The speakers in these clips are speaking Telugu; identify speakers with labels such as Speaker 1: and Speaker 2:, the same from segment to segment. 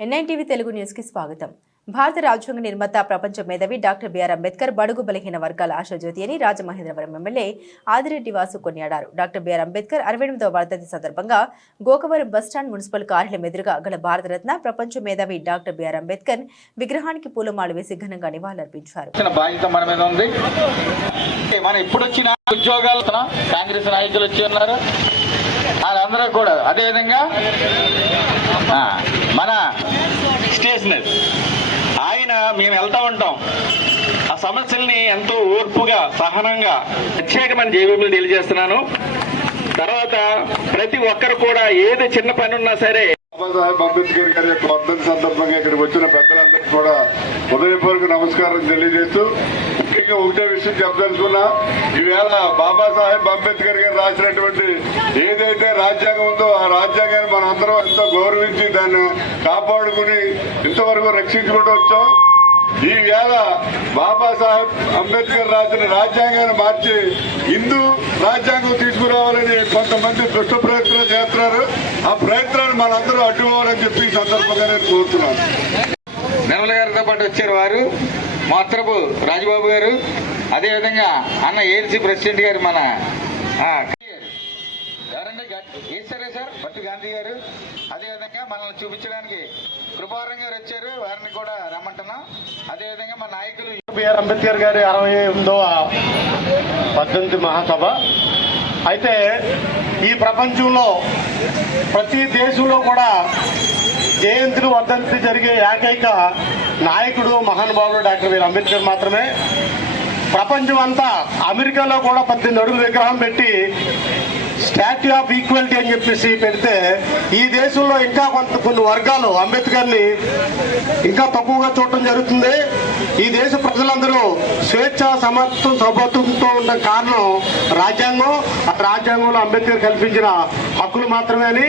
Speaker 1: ఎన్ఐటీవీ తెలుగు న్యూస్కి స్వాగతం. భారత రాజ్యాంగ నిర్మాత ప్రపంచ మేధావి డాక్టర్ బిఆర్ అంబేద్కర్ బడుగు బలహీన వర్గాల ఆశాజ్యోతి అని రాజమహేంద్రవరం ఎమ్మెల్యే ఆదిరెడ్డి వాసు కొనియాడారు. డాక్టర్ బిఆర్ అంబేద్కర్ అరవై ఎనిమిదవ వర్ధంతి సందర్భంగా గోకవరం బస్టాండ్ మున్సిపల్ కార్యాలయం ఎదురుగా గల భారతరత్న ప్రపంచ మేధావి డాక్టర్ బిఆర్ అంబేద్కర్ విగ్రహానికి పూలమాలు వేసి ఘనంగా నివాళులర్పించారు.
Speaker 2: మన వచ్చిన ఉద్యోగాలు కాంగ్రెస్ నాయకులు వచ్చి ఉన్నారు. అందరూ కూడా అదేవిధంగా మన స్టేషనర్. ఆయన మేము వెళ్తా ఉంటాం. ఆ సమస్యల్ని ఎంతో ఓర్పుగా సహనంగా ప్రత్యేకమైన జేబీబీలు తెలియజేస్తున్నాను తర్వాత ప్రతి ఒక్కరు కూడా ఏది చిన్న పని ఉన్నా సరే
Speaker 3: బాబాసాహెబ్ అంబేద్కర్ గారి యొక్క వర్ధన సందర్భంగా ఇక్కడికి వచ్చిన పెద్దలందరికీ కూడా హృదయపూర్వక నమస్కారం తెలియజేస్తూ ముఖ్యంగా ఒకటే విషయం చెప్పదలుచుకున్నా ఈవేళ బాబాసాహెబ్ అంబేద్కర్ గారు రాసినటువంటి ఏదైతే రాజ్యాంగం ఉందో ఆ రాజ్యాంగాన్ని మనం అందరం ఎంతో గౌరవించి దాన్ని కాపాడుకుని ఇంతవరకు రక్షించుకుంటూ వచ్చాం. ఈ వేళ బాబాసాహెబ్ అంబేద్కర్ రాసిన రాజ్యాంగాన్ని మార్చి హిందూ రాజ్యాంగం తీసుకురావాలని కొంతమంది దుష్ట ప్రయత్నాలు చేస్తున్నారు. ఆ ప్రయత్నాన్ని మనందరూ అడ్డుకోవాలని చెప్పి ఈ సందర్భంగా నేను కోరుతున్నాను.
Speaker 2: నిర్మల గారితో పాటు వచ్చారు వారు. మాత్రపు రాజబాబు గారు అదేవిధంగా అన్న ఏఎల్సీ ప్రెసిడెంట్ గారు మన ఈశ్వరే సార్ భట్టి గాంధీ గారు. అదేవిధంగా మనల్ని చూపించడానికి కృపారం గారు వచ్చారు. వారిని కూడా రమ్మంటున్నాం. అదేవిధంగా మన నాయకులు
Speaker 4: బిఆర్ అంబేద్కర్ గారి అరవై ఎనిమిదవ పద్దెనిమిది మహాసభ. అయితే ఈ ప్రపంచంలో ప్రతి దేశంలో కూడా జయంతులు వర్ధంతి జరిగే ఏకైక నాయకుడు మహానుభావుడు డాక్టర్ బిఆర్ అంబేద్కర్ మాత్రమే. ప్రపంచం అంతా అమెరికాలో కూడా పద్దెనిమిది అడుగుల విగ్రహం పెట్టి స్టాట్యూ ఆఫ్ ఈక్వాలిటీ అని చెప్పేసి పెడితే ఈ దేశంలో ఇంకా కొంత కొన్ని వర్గాలు అంబేద్కర్ని ఇంకా తక్కువగా చూడటం జరుగుతుంది. ఈ దేశ ప్రజలందరూ స్వేచ్ఛ సమర్థం సౌభత్వంతో ఉన్న కారణం రాజ్యాంగం. ఆ రాజ్యాంగంలో అంబేద్కర్ కల్పించిన హక్కులు మాత్రమే అని.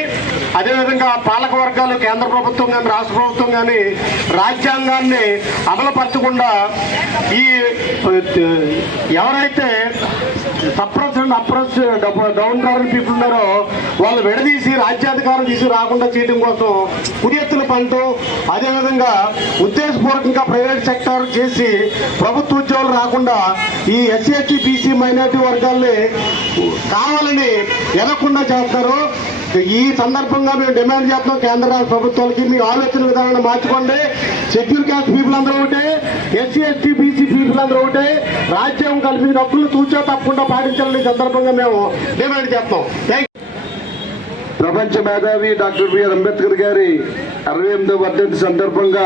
Speaker 4: అదేవిధంగా పాలక వర్గాలు కేంద్ర ప్రభుత్వం కానీ రాష్ట్ర ప్రభుత్వం కానీ రాజ్యాంగాన్ని అమలుపరచకుండా ఈ ఎవరైతే suppress and oppress downtrodden people ఉన్నారో వాళ్ళు విడదీసి రాజ్యాధికారం తీసి రాకుండా చేయడం కోసం కురియత్తుల పంటూ అదేవిధంగా ఉద్దేశపూర్వకంగా ప్రైవేట్ సెక్టర్ చేసి ప్రభుత్వ ఉద్యోగాలు రాకుండా ఈ ఎస్సీ ఎస్టీ బీసీ మైనార్టీ వర్గాల్ని కావాలని ఎనకుండా చేస్తారు ఈ సందర్భంగా మేము డిమాండ్ చేస్తున్నాం కేంద్ర రాష్ట్ర ప్రభుత్వాలకి. మీ ఆలోచన విధానాన్ని మార్చుకోండి. షెడ్యూల్ క్యాస్ట్ పీపుల్ అందరూ ఒకటే. ఎస్సీ ఎస్టీ బీసీ పీపుల్ అందరూ ఒకటే రాజ్యం కలిపి హక్కులు తూచా తప్పకుండా పాటించాలని సందర్భంగా మేము డిమాండ్ చేస్తాం.
Speaker 3: ప్రపంచ మేధావి డాక్టర్ బిఆర్ అంబేద్కర్ గారి అరవై ఎనిమిదవ వర్ధంతి సందర్భంగా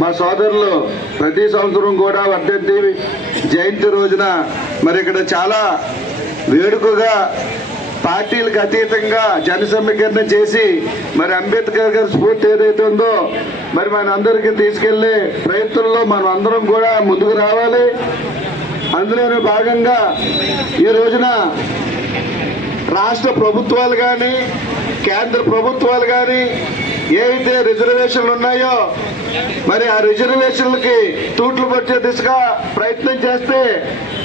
Speaker 3: మా సోదరులు ప్రతి సంవత్సరం కూడా వర్ధంతి జయంతి రోజున మరి ఇక్కడ చాలా వేడుకగా పార్టీలకు అతీతంగా జన సమీకరణ చేసి మరి అంబేద్కర్ గారి స్ఫూర్తి ఏదైతే ఉందో మరి మన అందరికీ తీసుకెళ్ళే ప్రయత్నంలో మనం అందరం కూడా ముందుకు రావాలి. అందులోనే భాగంగా ఈ రోజున రాష్ట్ర ప్రభుత్వాలు కానీ కేంద్ర ప్రభుత్వాలు కానీ ఏవైతే రిజర్వేషన్లు ఉన్నాయో మరి ఆ రిజర్వేషన్లకి తూట్లు పట్టే దిశగా ప్రయత్నం చేస్తే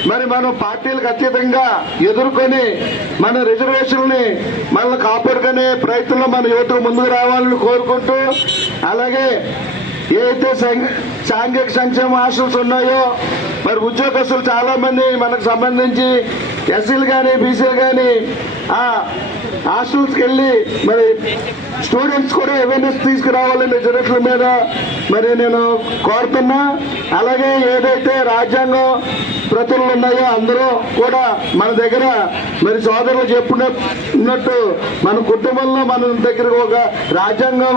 Speaker 3: మరి మనం పార్టీలకు అతీతంగా ఎదుర్కొని మన రిజర్వేషన్ని మనల్ని కాపాడుకునే ప్రయత్నంలో మన యువతకు ముందుకు రావాలని కోరుకుంటూ అలాగే ఏదైతే సాంఘిక సంక్షేమ హాస్టల్స్ ఉన్నాయో మరి ఉద్యోగస్తులు చాలా మంది మనకు సంబంధించి ఎస్సీలు కానీ బీసీలు కానీ హాస్టల్స్కి వెళ్ళి మరి స్టూడెంట్స్ కూడా అవేర్నెస్ తీసుకురావాలని రిజర్వేషన్ల మీద. మరి నేను కోరుతున్నా. అలాగే ఏదైతే రాజ్యాంగం ప్రతులు ఉన్నాయో అందరూ కూడా మన దగ్గర మరి సోదరులు చెప్పినట్టు మన కుటుంబంలో మన దగ్గర ఒక రాజ్యాంగం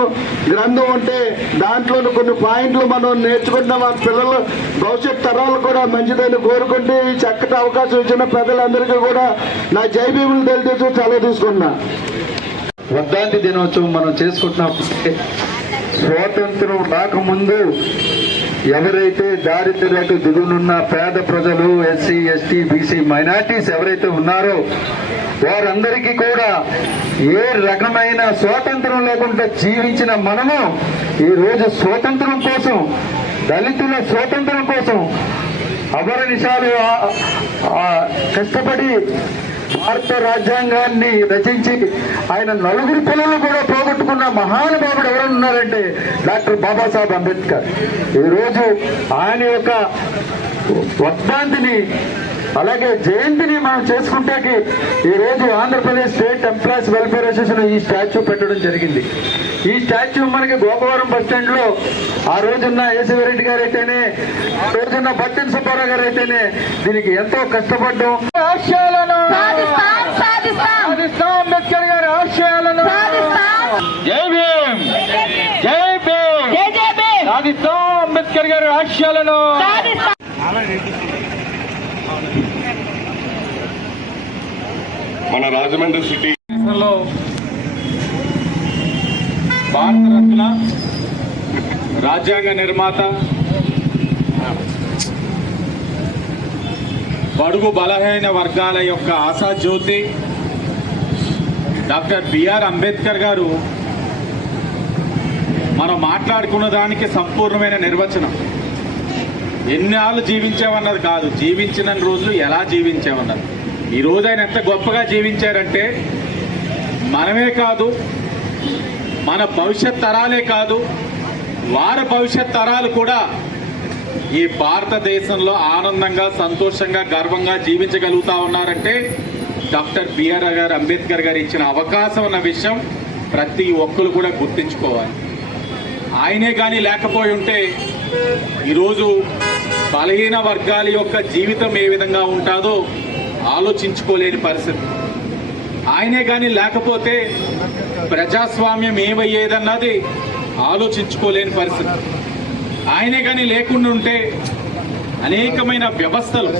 Speaker 3: గ్రంథం ఉంటే దాంట్లో కొన్ని పాయింట్లు మనం నేర్చుకుంటున్న. మన పిల్లలు భవిష్యత్ తరాలు కూడా మంచిదని కోరుకుంటే ఈ చక్కటి అవకాశం ఇచ్చిన ప్రజలందరికీ కూడా నా జై భీములు తెలియజేసి సెలవు తీసుకున్నా
Speaker 5: వర్ధాంతి దినోత్సవం మనం చేసుకుంటున్నప్పుడు స్వాతంత్రం రాకముందు ఎవరైతే దారిద్ర్యకు దిగునున్న పేద ప్రజలు ఎస్సీ ఎస్టీ బీసీ మైనార్టీస్ ఎవరైతే ఉన్నారో వారందరికీ కూడా ఏ రకమైన స్వాతంత్రం లేకుండా జీవించిన మనము ఈ రోజు స్వాతంత్రం కోసం దళితుల స్వాతంత్రం కోసం అపరనిశాలు కష్టపడి భారత రాజ్యాంగాన్ని రచించి ఆయన నలుగురు పిల్లలు కూడా పోగొట్టుకున్న మహానుభావుడు ఎవరున్నారంటే డాక్టర్ బాబాసాహెబ్ అంబేద్కర్. ఈరోజు ఆయన యొక్క వర్ధాంతిని అలాగే జయంతిని మనం చేసుకుంటాకి ఈరోజు Andhra Pradesh state employees welfare association ఈ స్టాచ్యూ పెట్టడం జరిగింది. ఈ స్టాచ్యూ మనకి గోపవరం బస్ స్టాండ్లో ఆ రోజున్న యేసవిరెడ్డి గారు అయితేనే ఆ రోజున్న బట్టన్ సుబ్బారావు గారు అయితేనే దీనికి ఎంతో కష్టపడ్డాం. ఆశయాలను
Speaker 6: సాధిస్తాం సాధిస్తాం.
Speaker 5: సాధిస్తాం అంబేద్కర్ గారి ఆశయాలను.
Speaker 6: సాధిస్తాం
Speaker 5: అంబేద్కర్ గారి ఆశయాలను.
Speaker 6: సాధిస్తాం.
Speaker 7: మన రాజమండ్రి సిటీ
Speaker 2: దేశంలో భారతరత్న రాజ్యాంగ నిర్మాత బడుగు బలహీన వర్గాల యొక్క ఆశాజ్యోతి డాక్టర్ బిఆర్ అంబేద్కర్ గారు మనం మాట్లాడుకున్న దానికి సంపూర్ణమైన నిర్వచనం. ఎన్నాళ్ళు జీవించామన్నది కాదు జీవించిన రోజులు ఎలా జీవించామన్నది ఈ రోజు ఆయన ఎంత గొప్పగా జీవించారంటే మనమే కాదు మన భవిష్యత్ తరాలే కాదు వారి భవిష్యత్ తరాలు కూడా ఈ భారతదేశంలో ఆనందంగా సంతోషంగా గర్వంగా జీవించగలుగుతా ఉన్నారంటే డాక్టర్ బిఆర్ గారు అంబేద్కర్ గారు ఇచ్చిన అవకాశం అన్న విషయం ప్రతి ఒక్కరు కూడా గుర్తించుకోవాలి. ఆయనే కానీ లేకపోయి ఉంటే ఈరోజు బలహీన వర్గాల యొక్క జీవితం ఏ విధంగా ఉంటుందో ఆలోచించుకోలేని పరిస్థితి. ఆయనే కానీ లేకపోతే ప్రజాస్వామ్యం ఏమయ్యేదన్నది ఆలోచించుకోలేని పరిస్థితి. ఆయనే కానీ లేకుండా ఉంటే అనేకమైన వ్యవస్థలు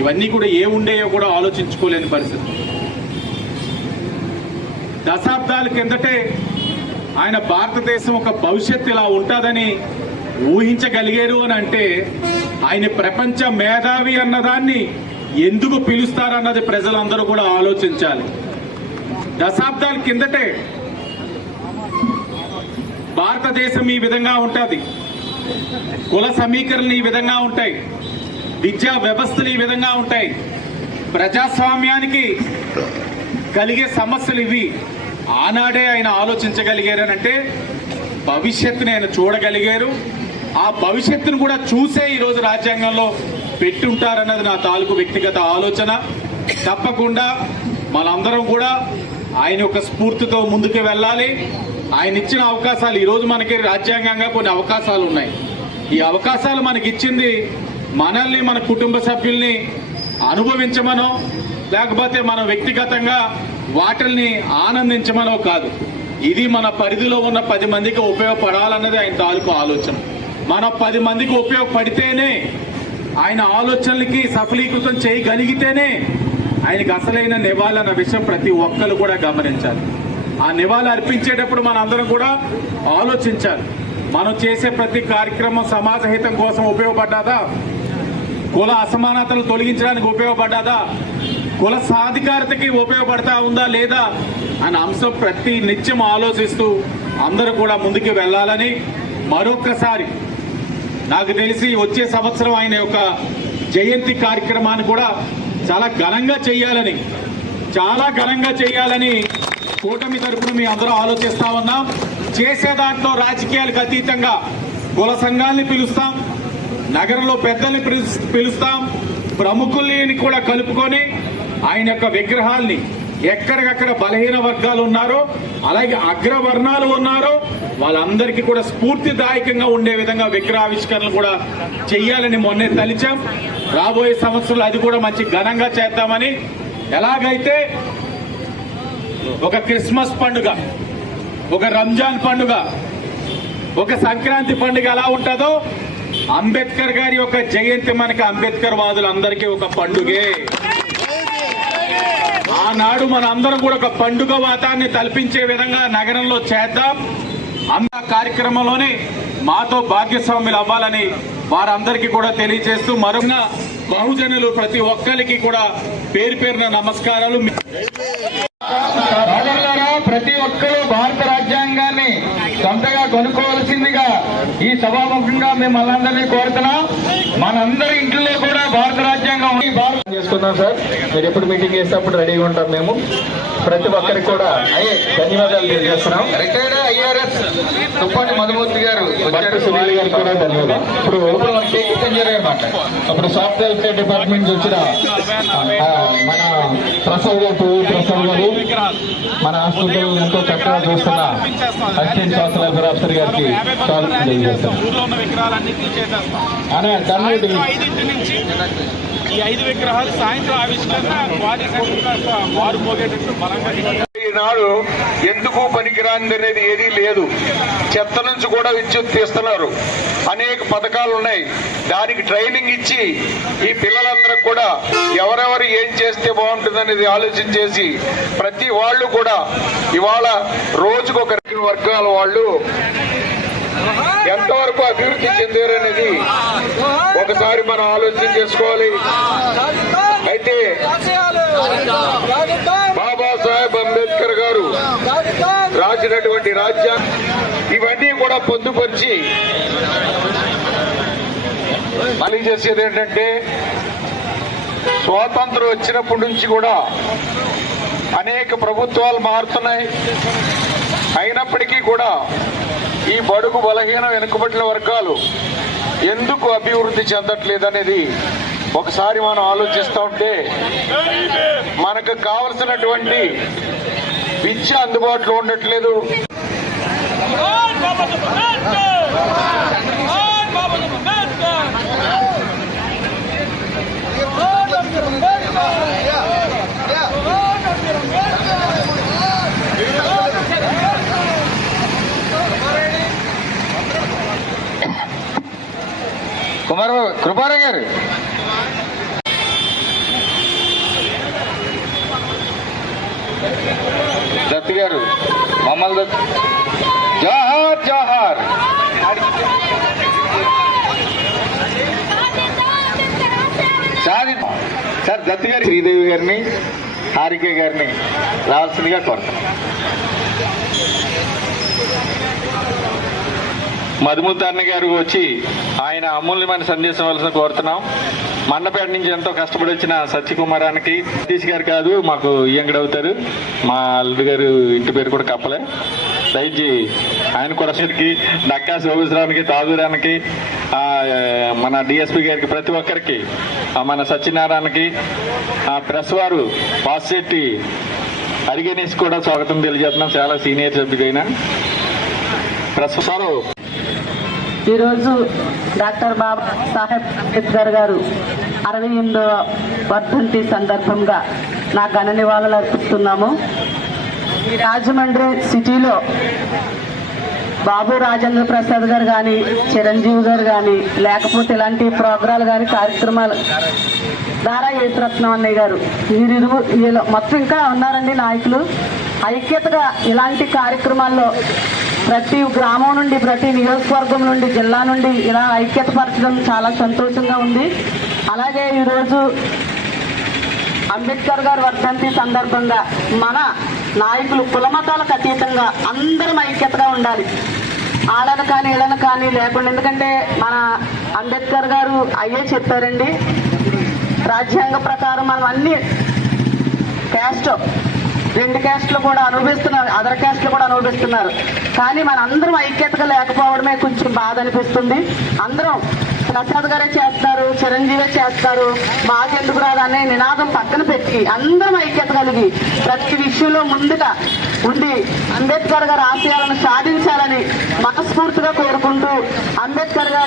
Speaker 2: ఇవన్నీ కూడా ఏ ఉండేయో కూడా ఆలోచించుకోలేని పరిస్థితి. దశాబ్దాల కిందటే ఆయన భారతదేశం ఒక భవిష్యత్తు ఇలా ఉంటుందని ఊహించగలిగారు అని అంటే ఆయన ప్రపంచ మేధావి అన్నదాన్ని ఎందుకు పిలుస్తారన్నది ప్రజలందరూ కూడా ఆలోచించాలి. దశాబ్దాల కిందటే భారతదేశం ఈ విధంగా ఉంటుంది. కుల సమీకరణలు ఈ విధంగా ఉంటాయి. విద్యా వ్యవస్థలు ఈ విధంగా ఉంటాయి. ప్రజాస్వామ్యానికి కలిగే సమస్యలు ఇవి. ఆనాడే ఆయన ఆలోచించగలిగారనంటే భవిష్యత్తుని ఆయన చూడగలిగారు. ఆ భవిష్యత్తును కూడా చూసే ఈరోజు రాజ్యాంగంలో పెట్టుంటారన్నది నా తాలూకు వ్యక్తిగత ఆలోచన. తప్పకుండా మనందరం కూడా ఆయన యొక్క స్ఫూర్తితో ముందుకు వెళ్ళాలి. ఆయన ఇచ్చిన అవకాశాలు ఈరోజు మనకి రాజ్యాంగంగా కొన్ని అవకాశాలు ఉన్నాయి. ఈ అవకాశాలు మనకి ఇచ్చింది మనల్ని మన కుటుంబ సభ్యుల్ని అనుభవించమనో లేకపోతే మనం వ్యక్తిగతంగా వాటిల్ని ఆనందించమనో కాదు. ఇది మన పరిధిలో ఉన్న పది మందికి ఉపయోగపడాలన్నది ఆయన తాలూకు ఆలోచన. మన పది మందికి ఉపయోగపడితేనే ఆయన ఆలోచనలకి సఫలీకృతం చేయగలిగితేనే ఆయనకి అసలైన నివాళి అన్న విషయం ప్రతి ఒక్కరు కూడా గమనించాలి. ఆ నివాళి అర్పించేటప్పుడు మన అందరం కూడా ఆలోచించాలి. మనం చేసే ప్రతి కార్యక్రమం సమాజ హితం కోసం ఉపయోగపడ్డాదా? కుల అసమానతలు తొలగించడానికి ఉపయోగపడ్డాదా? కుల సాధికారతకి ఉపయోగపడతా ఉందా లేదా? అనే అంశం ప్రతి నిత్యం ఆలోచిస్తూ అందరూ కూడా ముందుకు వెళ్ళాలని మరొకసారి నాకు తెలిసి వచ్చే సంవత్సరం ఆయన యొక్క జయంతి కార్యక్రమాన్ని కూడా చాలా ఘనంగా చేయాలని చాలా ఘనంగా చేయాలని కూటమి తరపున మీ అందరూ ఆలోచిస్తా ఉన్నాం. చేసే దాంట్లో రాజకీయాలకు అతీతంగా కుల సంఘాలని పిలుస్తాం నగరంలో పెద్దల్ని పిలుస్తాం ప్రముఖుల్ని కూడా కలుపుకొని ఆయన యొక్క విగ్రహాల్ని ఎక్కడికక్కడ బలహీన వర్గాలు ఉన్నారో అలాగే అగ్రవర్ణాలు ఉన్నారో వాళ్ళందరికీ కూడా స్ఫూర్తిదాయకంగా ఉండే విధంగా విగ్రహావిష్కరణలు కూడా చెయ్యాలని మొన్నే తలిచాం. రాబోయే సంవత్సరాలు అది కూడా మంచి ఘనంగా చేద్దామని. ఎలాగైతే ఒక క్రిస్మస్ పండుగ ఒక రంజాన్ పండుగ ఒక సంక్రాంతి పండుగ ఎలా ఉంటుందో అంబేద్కర్ గారి యొక్క జయంతి మనకి అంబేద్కర్ వాదులందరికీ ఒక పండుగే. ఆనాడు మన అందరం కూడా ఒక పండుగ వాతాన్ని తలపించే విధంగా నగరంలో చేద్దాం. అంద కార్యక్రమంలోనే మాతో భాగ్యస్వాములు అవ్వాలని వారందరికీ కూడా తెలియజేస్తూ మరొక బహుజనులు ప్రతి ఒక్కరికి కూడా పేరు పేరున నమస్కారాలు.
Speaker 8: ప్రతి ఒక్కరూ భారత రాజ్యాంగాన్ని సొంతగా కొనుక్కోవాల్సిందిగా ఈ సభాముఖంగా మేము మనందరినీ కోరుతున్నాం. మనందరి ఇంట్లో కూడా భారత రాజ్యాంగం. భారత
Speaker 9: చేసుకుందాం సార్? మీరు ఎప్పుడు మీటింగ్ చేస్తే అప్పుడు రెడీగా ఉంటాం మేము. ప్రతి ఒక్కరికి కూడా
Speaker 8: అయ్యే.
Speaker 9: ధన్యవాదాలు తెలియజేస్తున్నాం.
Speaker 8: రిటైర్డ్ ఐఆర్ఎస్ తుప్పటి మధుమూర్తి గారు
Speaker 9: సునీల్ గారికి కూడా ధన్యవాదాలు. ఇప్పుడు
Speaker 8: గారు
Speaker 9: ఇప్పుడు సాఫ్ట్ వెల్ఫేర్ డిపార్ట్మెంట్ వచ్చిన మన ప్రసాద్ గారు ప్రసాద్ గారు మన హాస్పిటల్ ఎంతో చక్కగా చూస్తున్న అసిస్టెంట్ సోషల్ ఆఫీసర్ గారికి
Speaker 2: ఊర్లో ఉన్న
Speaker 9: అనే కర్ణాటక
Speaker 2: ఈ ఐదు విగ్రహాలు సాయంత్రం ఆవిష్కరణ వారి వారు పోగేటట్టు బలంగా
Speaker 10: ఈనాడు ఎందుకు పనికిరాంది అనేది ఏదీ లేదు. చెత్త నుంచి కూడా విద్యుత్ తీస్తున్నారు. అనేక పథకాలు ఉన్నాయి. దానికి ట్రైనింగ్ ఇచ్చి ఈ పిల్లలందరికి కూడా ఎవరెవరు ఏం చేస్తే బాగుంటుంది అనేది ఆలోచన చేసి ప్రతి వాళ్ళు కూడా ఇవాళ రోజుకు ఒక వర్గాల వాళ్ళు ఎంతవరకు అభివృద్ధి చెందారు అనేది ఒకసారి మనం ఆలోచన చేసుకోవాలి. అయితే బాబాసాహెబ్ అంబేద్కర్ గారు రాసినటువంటి రాజ్యాంగం ఇవన్నీ కూడా పొందుపరిచి మళ్ళీ చేసేది ఏంటంటే స్వాతంత్రం వచ్చినప్పటి నుంచి కూడా అనేక ప్రభుత్వాలు మారుతున్నాయి. అయినప్పటికీ కూడా ఈ బడుగు బలహీన వెనుకబడిన వర్గాలు ఎందుకు అభివృద్ధి చెందట్లేదు అనేది ఒకసారి మనం ఆలోచిస్తూ ఉంటే మనకు కావలసినటువంటి విద్య అందుబాటులో ఉండట్లేదు.
Speaker 8: కుమార్ కృపారావు గారు దత్తు గారు మమ్మల్ని జోహార్ జోహార్ సార్ సార్ దత్తు గారు శ్రీదేవి గారిని హారికే గారిని రావాల్సిందిగా కోరుతున్నాం మధుమూతారణ గారు వచ్చి ఆయన అమూల్యమైన సందేశం వలసిన కోరుతున్నాం. మండపేట నుంచి ఎంతో కష్టపడి వచ్చిన సత్యకుమారానికి సతీష్ గారు కాదు మాకు ఇయ్యంగడవుతారు మా అల్లుడు గారు ఇంటి పేరు కూడా కప్పలే. దయచి ఆయన కూడా సరికి డక్కా శోభేశ్వరానికి తాజురానికి మన డిఎస్పి గారికి ప్రతి ఒక్కరికి మన సత్యనారాయణకి ఆ ప్రెస్ వారు వాసిశెట్టి అరిగనేసి కూడా స్వాగతం తెలియజేస్తున్నాం. చాలా సీనియర్ సభ్యుడైన ప్రెస్ వారు.
Speaker 11: ఈరోజు డాక్టర్ బాబా సాహెబ్ అంబేద్కర్ గారు అరవై ఎనిమిదవ వర్ధంతి సందర్భంగా నా ఘన నివాళులు అర్పిస్తున్నాము. ఈ రాజమండ్రి సిటీలో బాబు రాజేంద్ర ప్రసాద్ గారు కానీ చిరంజీవి గారు కానీ లేకపోతే ఇలాంటి ప్రోగ్రాలు కానీ కార్యక్రమాలు దారా ఏసురత్నం అన్నయ్య గారు వీరిరు వీళ్ళు మొత్తం ఇంకా ఉన్నారండి నాయకులు. ఐక్యతగా ఇలాంటి కార్యక్రమాల్లో ప్రతి గ్రామం నుండి ప్రతి నియోజకవర్గం నుండి జిల్లా నుండి ఇలా ఐక్యతపరచడం చాలా సంతోషంగా ఉంది. అలాగే ఈరోజు అంబేద్కర్ గారి వర్ధంతి సందర్భంగా మన నాయకులు కులమతాలకు అతీతంగా అందరం ఐక్యతగా ఉండాలి. ఆడను కానీ ఇళ్ళను కానీ లేకుండా ఎందుకంటే మన అంబేద్కర్ గారు అయ్యే చెప్పారండి. రాజ్యాంగ ప్రకారం మనం అన్ని క్యాస్ట్ రెండు క్యాస్ట్లు కూడా అనుభవిస్తున్నారు అదర్ క్యాస్ట్లు కూడా అనుభవిస్తున్నారు. కానీ మన అందరం ఐక్యతగా లేకపోవడమే కొంచెం బాధ అనిపిస్తుంది. అందరం ప్రసాద్ గారే చేస్తారు చిరంజీవి చేస్తారు మాకెందుకు రాదు అనే నినాదం పక్కన పెట్టి అందరం ఐక్యత కలిగి ప్రతి విషయంలో ముందుగా ఉండి అంబేద్కర్ గారి ఆశయాలను సాధించాలని మనస్ఫూర్తిగా కోరుకుంటూ అంబేద్కర్ గారి